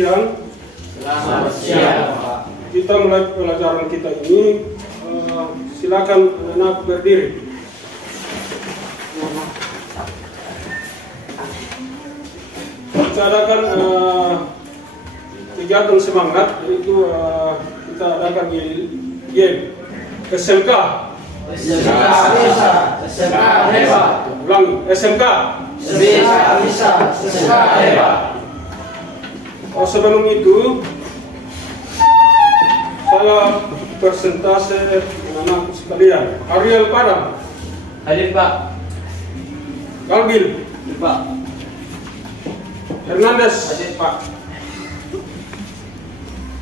siang. Selamat siang, Pak. Kita mulai pelajaran kita ini. Silakan anak berdiri. Kita adakan kegiatan semangat, yaitu kita adakan YEL SMK. SMK hebat. Ulangi, SMK. SMK hebat. Sebelum itu saya persentase anak sekalian. Ariel Padang. Hadir, Pak. Galbil. Pak. Hernandez. Hadir, Pak.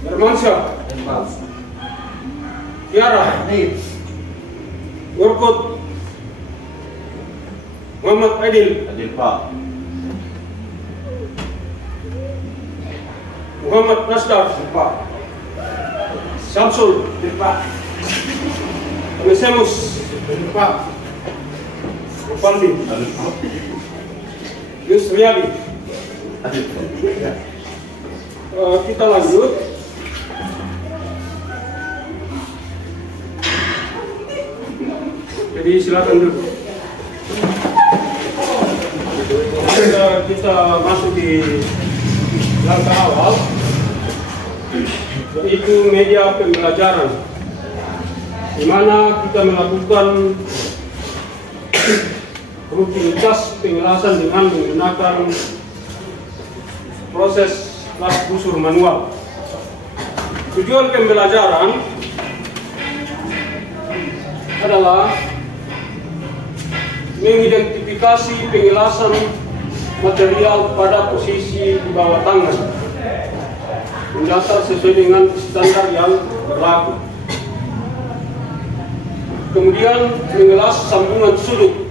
Hermansyah. Hadir, Pak. Tiara. Hadir. Urkut. Muhammad Aidil. Hadir, Pak. Muhammad Nasdar. Hadir, Pak. Samsul. Hadir, Pak. Mesemus. Hadir, Pak. Rupaldi. Hadir, Pak. Yusriyadi. Hadir, Pak. Kita lanjut. Jadi silakan dulu. Kita masuk di langkah awal, yaitu media pembelajaran, di mana kita melakukan rutinitas pengelasan dengan menggunakan proses kelas busur manual. Tujuan pembelajaran adalah mengidentifikasi pengelasan material pada posisi di bawah tangan, mendasar sesuai dengan standar yang berlaku. Kemudian mengelas sambungan sudut,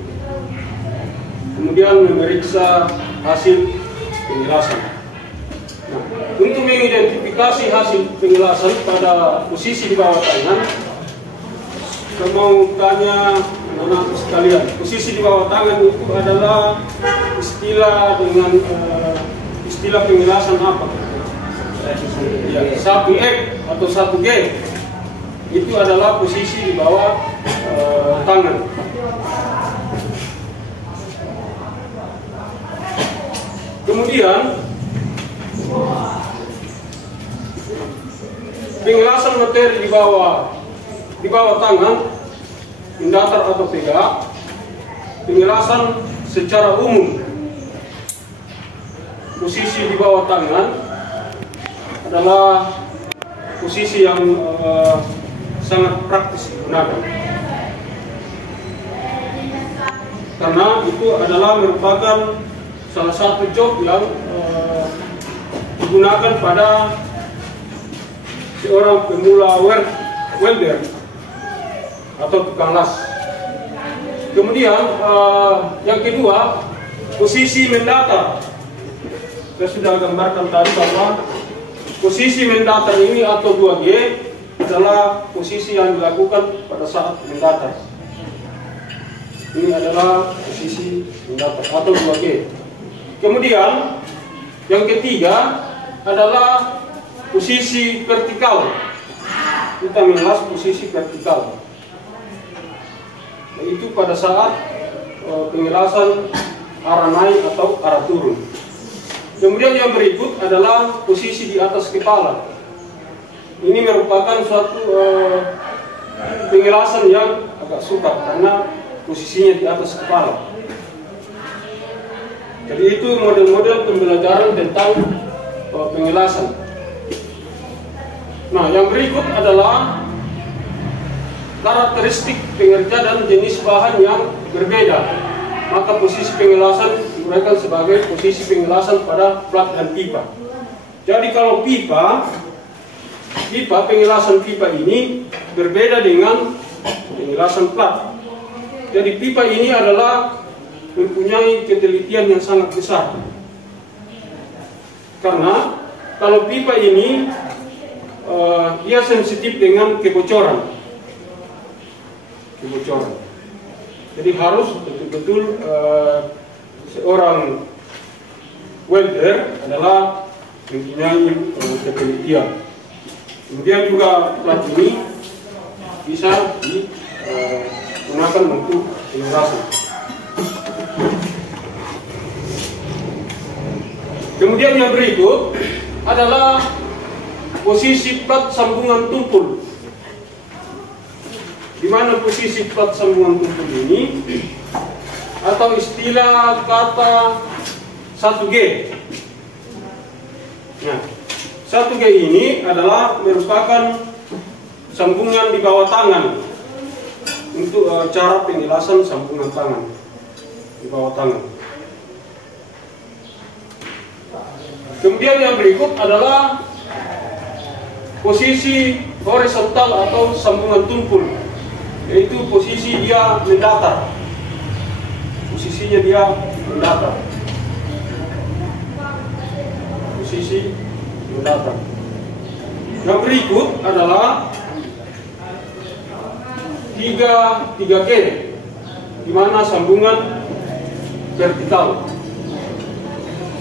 kemudian memeriksa hasil pengelasan. Nah, untuk mengidentifikasi hasil pengelasan pada posisi di bawah tangan, saya mau tanya anak sekalian, posisi di bawah tangan itu adalah istilah dengan istilah pengelasan apa? Ya, 1F atau 1G itu adalah posisi di bawah tangan. Kemudian pengelasan materi di bawah tangan, mendatar atau tegak. Pengelasan secara umum, posisi di bawah tangan adalah posisi yang sangat praktis digunakan, karena itu adalah merupakan salah satu job yang digunakan pada seorang pemula welder atau tukang las. Kemudian yang kedua, posisi mendatar. Saya sudah gambarkan tadi bahwa posisi mendatar ini atau 2G adalah posisi yang dilakukan pada saat mendatar. Ini adalah posisi mendatar atau 2G. Kemudian yang ketiga adalah posisi vertikal. Kita mengelas posisi vertikal, yaitu pada saat pengelasan arah naik atau arah turun. Kemudian yang berikut adalah posisi di atas kepala. Ini merupakan suatu pengelasan yang agak sukar karena posisinya di atas kepala. Jadi itu model-model pembelajaran tentang pengelasan. Nah, yang berikut adalah karakteristik pengerja dan jenis bahan yang berbeda. Maka posisi pengelasan digunakan sebagai posisi pengelasan pada plat dan pipa. Jadi kalau pipa pengelasan pipa ini berbeda dengan pengelasan plat. Jadi pipa ini adalah mempunyai ketelitian yang sangat besar. Karena kalau pipa ini dia sensitif dengan kebocoran. Jadi harus betul-betul seorang welder adalah mempunyai ketelitian. Kemudian juga plat ini bisa digunakan untuk pengerasan. Kemudian yang berikut adalah posisi plat sambungan tumpul. Di mana posisi plat sambungan tumpul ini atau istilah kata 1G. Nah, 1G ini adalah merupakan sambungan di bawah tangan untuk cara pengelasan sambungan tangan di bawah tangan. Kemudian yang berikut adalah posisi horizontal atau sambungan tumpul, yaitu posisi dia mendatar. Posisinya dia mendatar. Posisi mendatar. Yang berikut adalah 3G, di mana sambungan vertikal.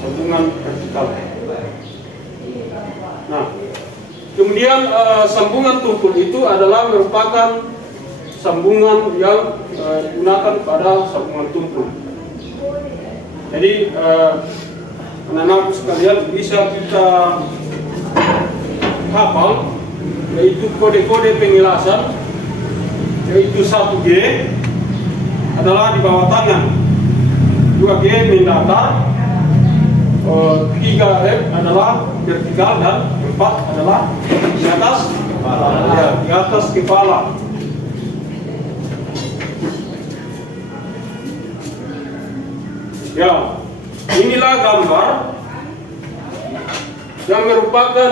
Sambungan vertikal. Nah, kemudian sambungan tumpul itu adalah merupakan sambungan yang digunakan pada sambungan tumpul. Jadi anak-anak sekalian bisa kita hafal, yaitu kode-kode pengelasan, yaitu 1G adalah di bawah tangan, 2G mendatar, 3F adalah vertikal, dan 4 adalah di atas kepala. Ya, di atas kepala. Ya, inilah gambar yang merupakan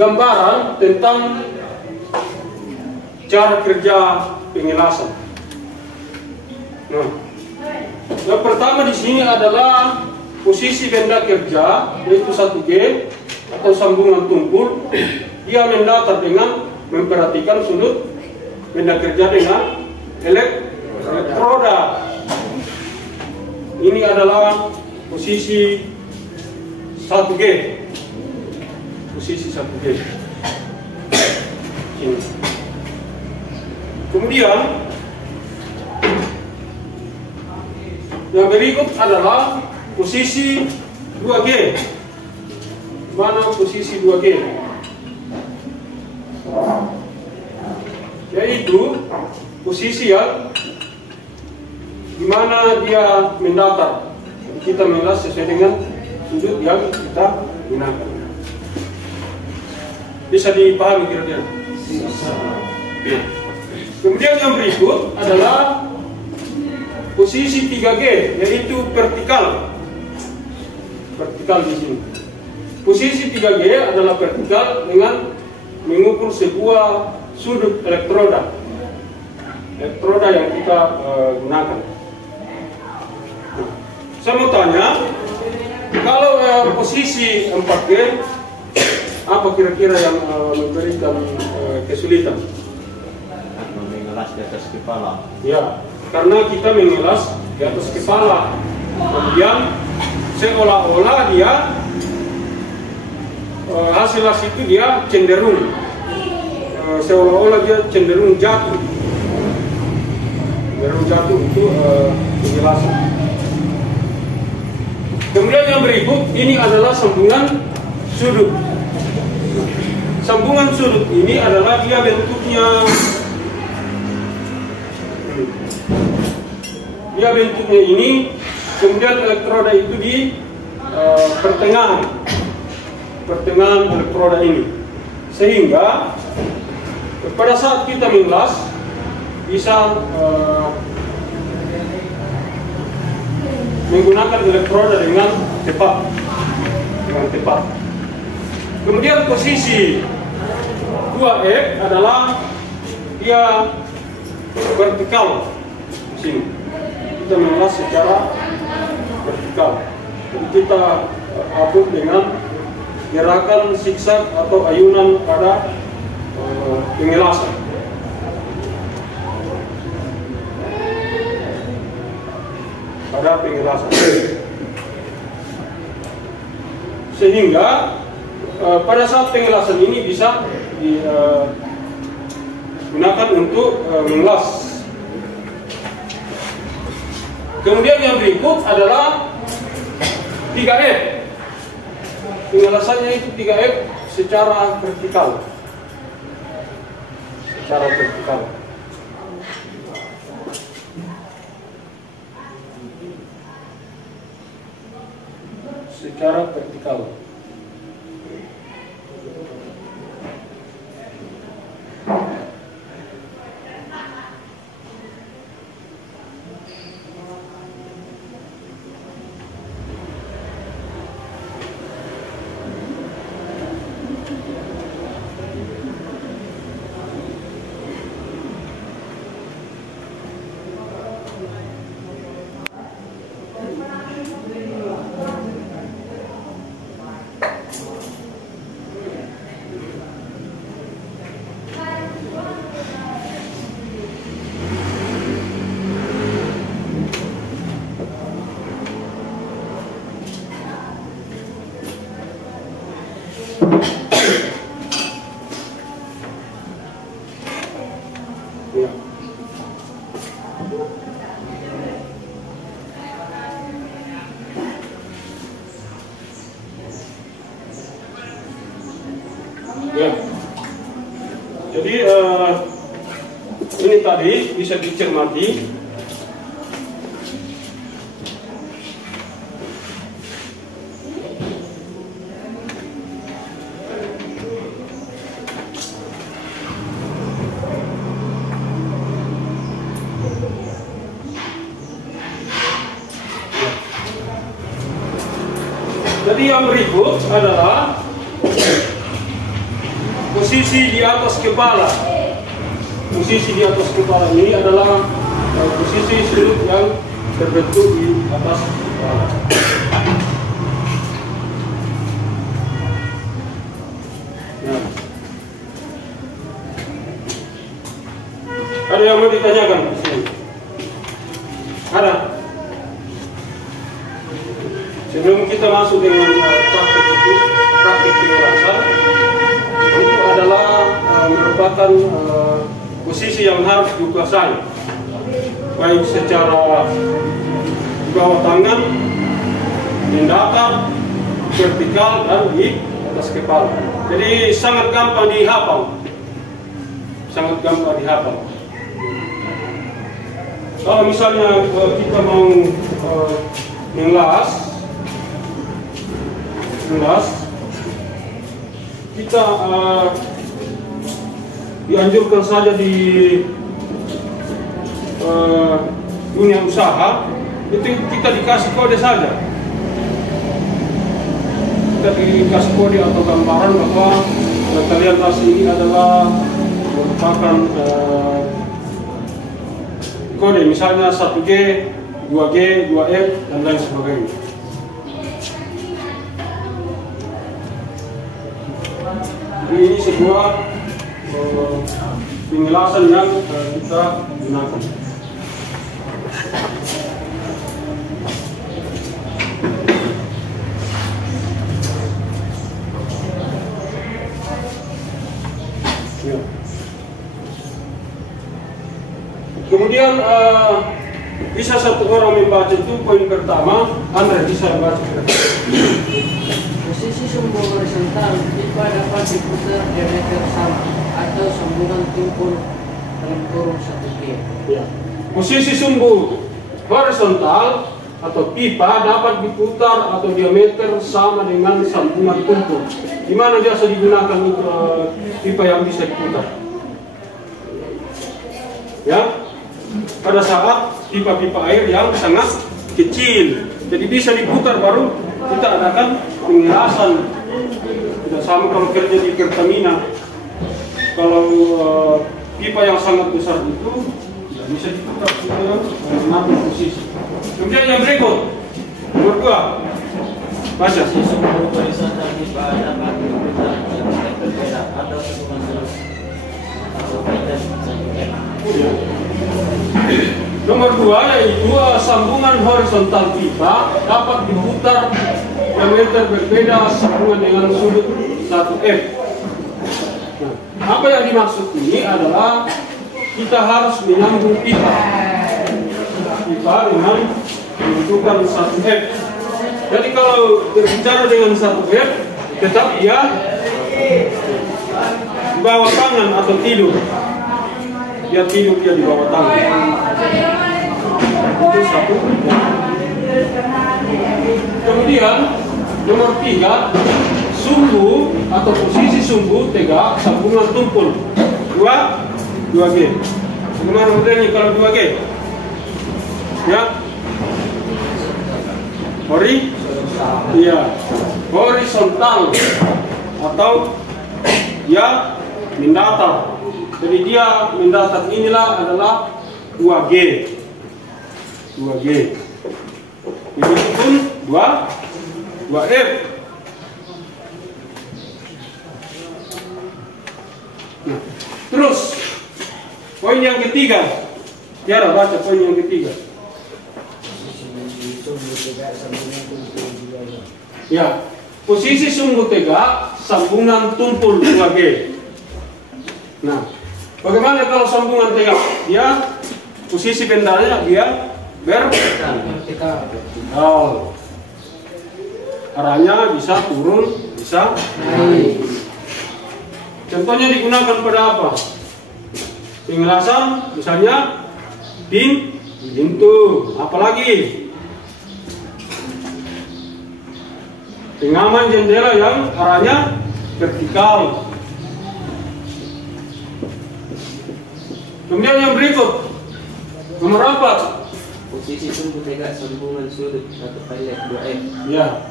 gambaran tentang cara kerja pengelasan. Nah, yang pertama di sini adalah posisi benda kerja, yaitu 1G atau sambungan tumpul. Dia mendatar dengan memperhatikan sudut benda kerja dengan elektroda. Ini adalah posisi 1G. Posisi 1G. Ini. Kemudian yang berikut adalah posisi 2G. Mana posisi 2G? Yaitu posisi yang dimana dia mendatar. Kita mengelas sesuai dengan sudut yang kita gunakan. Bisa dipahami kira-kira? Ya. Kemudian yang berikut adalah posisi 3G, yaitu vertikal. Vertikal di sini. Posisi 3G adalah vertikal dengan mengukur sebuah sudut elektroda. Elektroda yang kita gunakan. Nah, saya mau tanya, kalau posisi 4G, apa kira-kira yang memberikan kesulitan? Mengelas di atas kepala. Ya, karena kita mengelas di atas kepala. Kemudian seolah-olah dia hasil itu dia cenderung seolah-olah dia cenderung jatuh. Cenderung jatuh itu penjelasan. Kemudian yang berikut ini adalah sambungan sudut. Sambungan sudut ini adalah dia bentuknya ini, kemudian elektroda itu di pertengahan elektroda ini, sehingga pada saat kita mengelas bisa menggunakan elektroda dengan tepat. Kemudian posisi 2F adalah dia vertikal di sini. Kita mengelas secara vertikal. Jadi kita atur dengan gerakan zigzag atau ayunan pada pengelasan. sehingga pada saat pengelasan ini bisa digunakan untuk mengelas. Kemudian yang berikut adalah 3F. Pengelasannya itu 3F secara vertikal. Secara vertikal. Secara vertikal. Ya. Ya. Jadi ini tadi bisa dicermati. Jadi yang berikut adalah posisi di atas kepala. Posisi di atas kepala ini adalah posisi sudut yang terbentuk di atas kepala. Nah. Ada yang mau ditanyakan di sini? Ada? Sebelum kita masuk dengan praktik itu, praktik pengelasan, itu adalah merupakan posisi yang harus dikuasai, baik secara di bawah tangan, mendatar, vertikal, dan di atas kepala. Jadi sangat gampang dihafal, sangat gampang dihafal. Kalau misalnya kita mau mengelas, kita dianjurkan saja di dunia usaha itu kita dikasih kode saja, kita dikasih kode atau gambaran bahwa kalian tahu ini adalah merupakan kode, misalnya 1G, 2G, 2F, dan lain sebagainya. Ini sebuah pengelasan yang kita gunakan. Ya. Kemudian bisa satu orang membaca itu poin pertama. Andre bisa baca. Posisi sumbu horizontal pipa dapat diputar diameter sama atau sambungan tumpul dalam kurung 1G. Ya. Posisi sumbu horizontal atau pipa dapat diputar atau diameter sama dengan sambungan tumpul. Di mana biasa digunakan pipa yang bisa diputar? Ya, pada saat pipa-pipa air yang sangat kecil, jadi bisa diputar baru kita adakan pengelasan. Tidak sama kalau kerja di Pertamina. Kalau pipa yang sangat besar itu tidak bisa diputar, kita mengambil posisi. Kemudian yang berikut, nomor 2, baca. Sumbu horizontal pipa dapat diputar diameter berbeda atau sambungan atau meter 1M. Nomor 2 yaitu sambungan horizontal pipa dapat diputar diameter berbeda sambungan dengan sudut 1F. Nah, apa yang dimaksud ini adalah kita harus menyambung pipa dengan menentukan 1F. Jadi kalau berbicara dengan 1F, tetap dia di bawah tangan atau tidur. Dia tidur, dia di bawah tangan. Itu satu. Kemudian nomor 3, sumbu atau posisi sumbu tegak sambungan tumpul 2G. Bagaimana modelnya kalau 2G? Ya, horizontal atau dia mendatar. Jadi dia mendatar inilah adalah 2G. Begitu pun 2F. Nah, terus poin yang ketiga. Tiara baca poin yang ketiga. Ya, posisi sumbu tegak sambungan tumpul 2G. Nah, bagaimana kalau sambungan tegak? Dia posisi bendanya dia vertikal. Arahnya bisa turun, bisa naik. Contohnya digunakan pada apa? Pengelasan, misalnya pintu, apalagi pengaman jendela yang arahnya vertikal. Kemudian yang berikut, nomor 4. Posisi sumbu tegak sambungan sudut atau pelet 2F. Ya,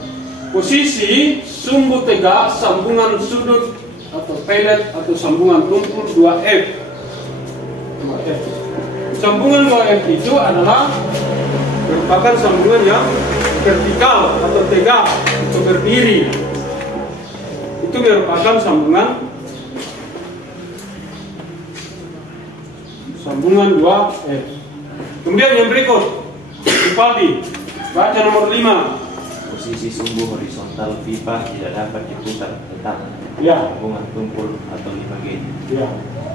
posisi sumbu tegak sambungan sudut atau pelet atau sambungan tumpul 2F. Sambungan 2F itu adalah merupakan sambungan yang vertikal atau tegak atau berdiri. Itu merupakan sambungan 2F. Kemudian yang berikut, Ipaldi, baca nomor 5. Posisi sumbu horizontal pipa tidak dapat diputar tetap. Ya. Sambungan tumpul atau 5G. Ya.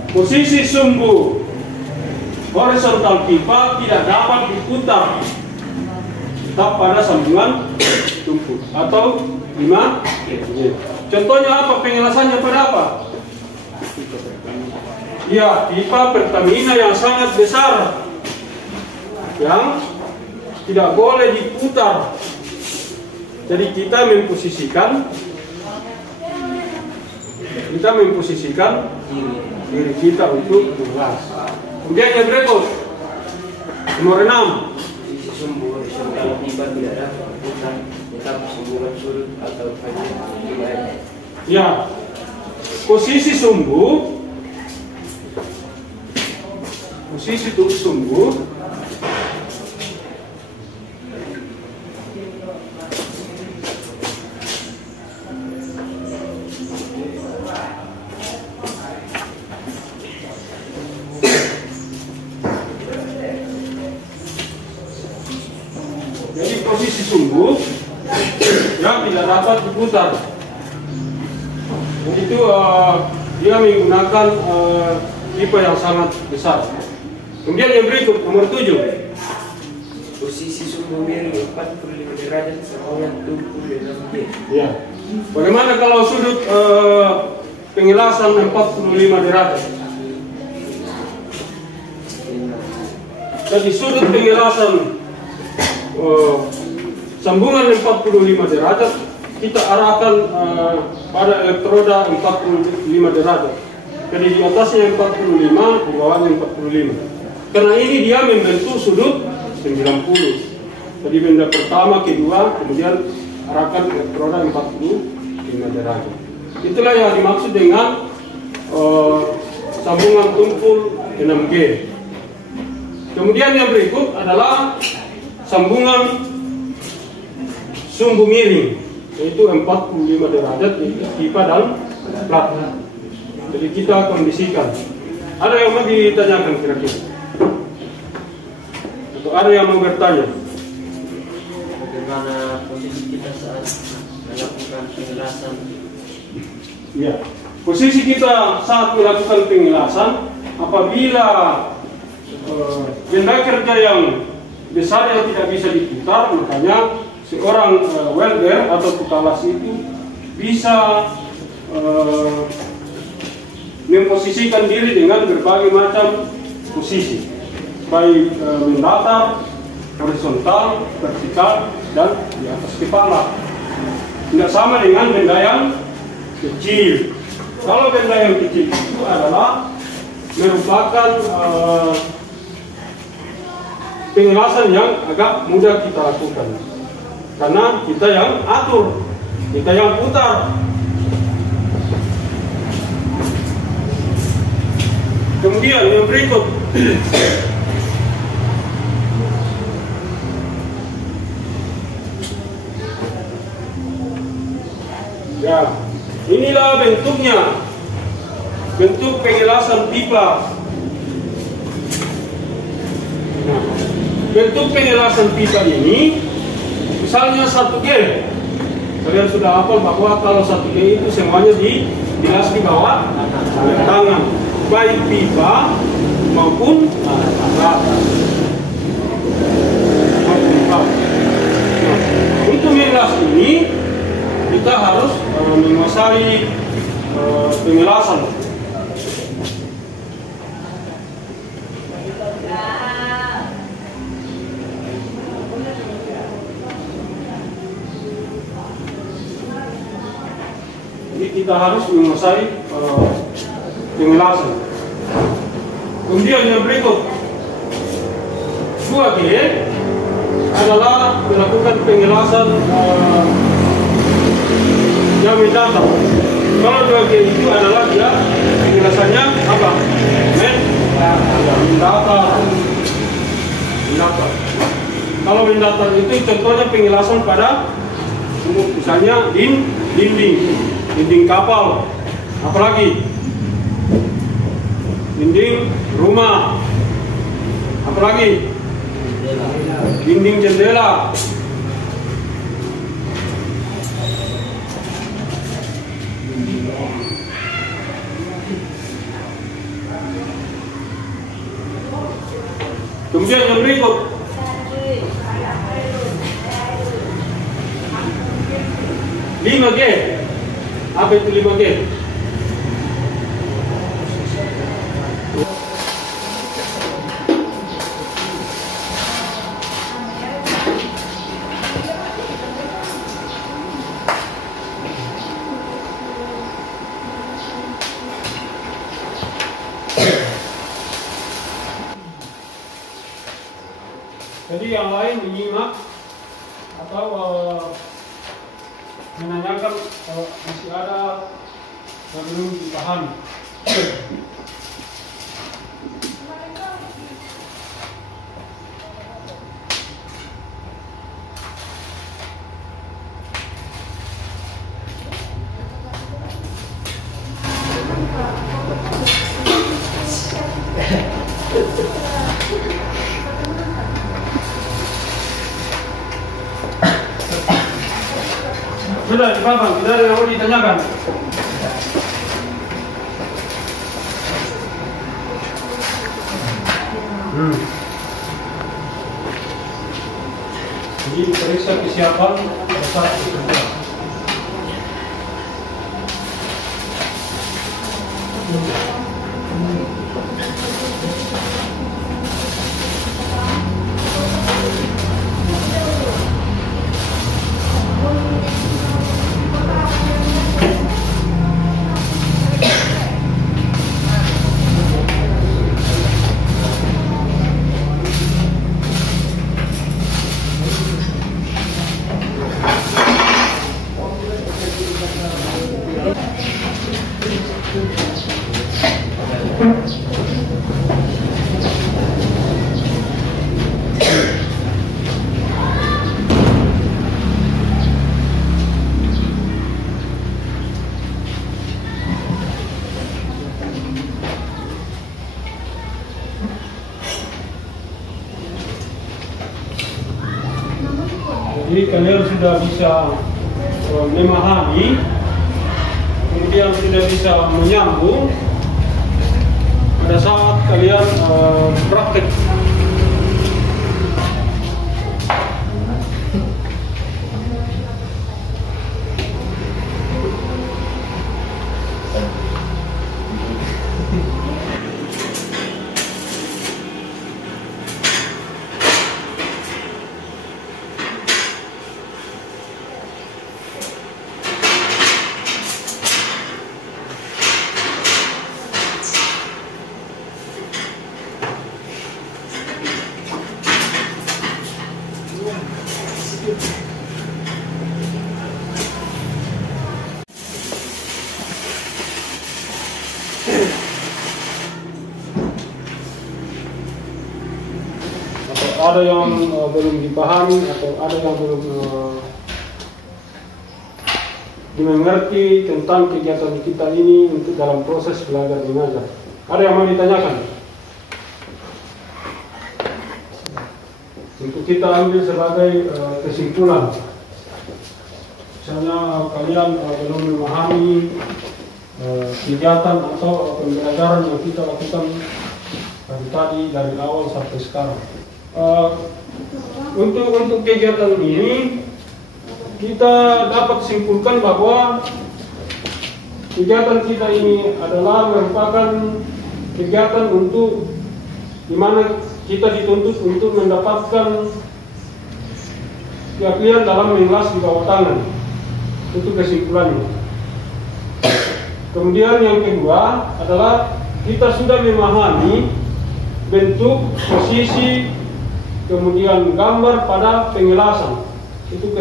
Posisi sumbu horizontal pipa tidak dapat diputar tetap pada sambungan tumpul atau 5G. Contohnya apa? Pengelasannya pada apa? Ya, pipa Pertamina yang sangat besar yang tidak boleh diputar. Jadi kita memposisikan diri kita untuk mengelas. Kemudian yang berikut, nomor 6. Posisi sumbu horizontal pipa tidak dapat diputar tetap sambungan sudut atau pelet. Ya, posisi sumbu yang tidak dapat diputar. Itu dia menggunakan pipa yang sangat besar. Kemudian yang berikut, nomor 7. Posisi sumbu miring 45 derajat sambungan tumpul 6G. Ya. Bagaimana kalau sudut pengelasan 45 derajat? Jadi sudut pengelasan sambungan 45 derajat kita arahkan pada elektroda 45 derajat. Jadi di atasnya 45, di bawahnya 45. Karena ini dia membentuk sudut 90. Jadi benda pertama, kedua, kemudian arahkan elektroda 45 derajat. Itulah yang dimaksud dengan sambungan tumpul 6G. Kemudian yang berikut adalah sambungan sumbu miring, yaitu 45 derajat di pipa dan plat. Jadi kita kondisikan. Ada yang mau ditanyakan kira-kira? Atau ada yang mau bertanya? bagaimana posisi kita saat melakukan penjelasan? Ya, posisi kita saat melakukan penjelasan apabila benda kerja yang besar yang tidak bisa diputar, makanya seorang welder atau putalas itu bisa memposisikan diri dengan berbagai macam posisi, baik mendatar, horizontal, vertikal, dan di atas kepala. Tidak sama dengan benda yang kecil. Kalau benda yang kecil itu adalah merupakan penjelasan yang agak mudah kita lakukan, karena kita yang atur, kita yang putar. Kemudian yang berikut, ya, inilah bentuknya, bentuk penjelasan pipa. Nah, bentuk penjelasan pipa ini, misalnya 1G, kalian sudah hafal bahwa kalau 1G itu semuanya dibilas di bawah tangan, baik pipa maupun alat. Nah, untuk menjelas ini kita harus menguasai penjelasan. Jadi kita harus menguasai penjelasan. Kemudian yang berikut, 2G adalah melakukan penjelasan yang mendatar. Kalau 2G itu adalah dia penjelasannya apa? Mendatar. Kalau mendatar itu contohnya penjelasan pada misalnya dinding kapal, apalagi dinding rumah, apalagi dinding jendela. Kemudian yang berikut, lima G. Apa itu 5G? Jadi yang lain menyimak atau menanyakan kalau masih ada yang belum dipahami. Sudah dipaham, tidak ada yang mau ditanyakan. Jadi periksa kesiapan pada saat bekerja. sudah bisa memahami, kemudian sudah bisa menyambung pada saat kalian praktek. Atau ada yang belum dipahami atau ada yang belum dimengerti tentang kegiatan kita ini untuk dalam proses belajar mengajar. Ada yang mau ditanyakan? Untuk kita ambil sebagai kesimpulan. Misalnya kalian belum memahami kegiatan atau pembelajaran yang kita lakukan tadi dari awal sampai sekarang. Untuk kegiatan ini kita dapat simpulkan bahwa kegiatan kita ini adalah merupakan kegiatan untuk di mana kita dituntut untuk mendapatkan keahlian dalam mengelas di bawah tangan. Itu kesimpulannya. Kemudian yang kedua adalah kita sudah memahami bentuk, posisi, kemudian gambar pada pengelasan. Itu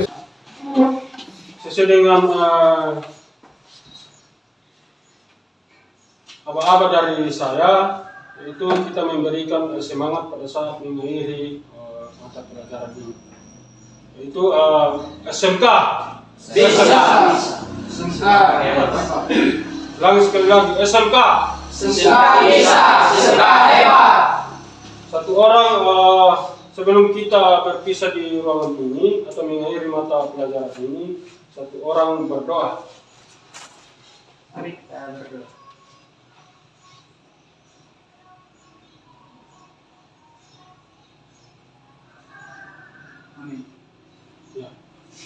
sesuai dengan aba-aba dari saya, yaitu kita memberikan semangat pada saat mengakhiri mata pelajaran ini, yaitu SMK. Bisa. Ulangi sekali lagi, SMK. Bisa. Hebat. Satu orang sebelum kita berpisah di ruangan ini atau mengakhiri mata pelajaran ini, satu orang berdoa. Mari kita berdoa. Amin. Ya.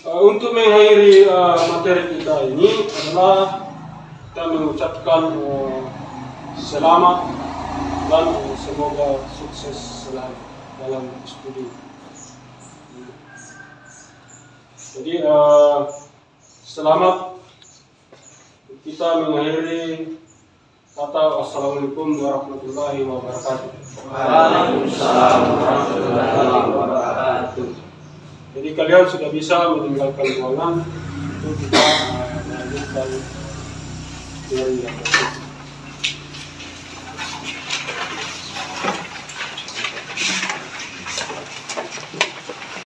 Untuk mengakhiri materi kita ini adalah kita mengucapkan selamat dan semoga sukses selalu dalam studi. Jadi selamat kita mengakhiri kata wassalamualaikum warahmatullahi wabarakatuh. Waalaikumsalam warahmatullahi wabarakatuh. Jadi kalian sudah bisa meninggalkan ruangan untuk kita melanjutkan teori yang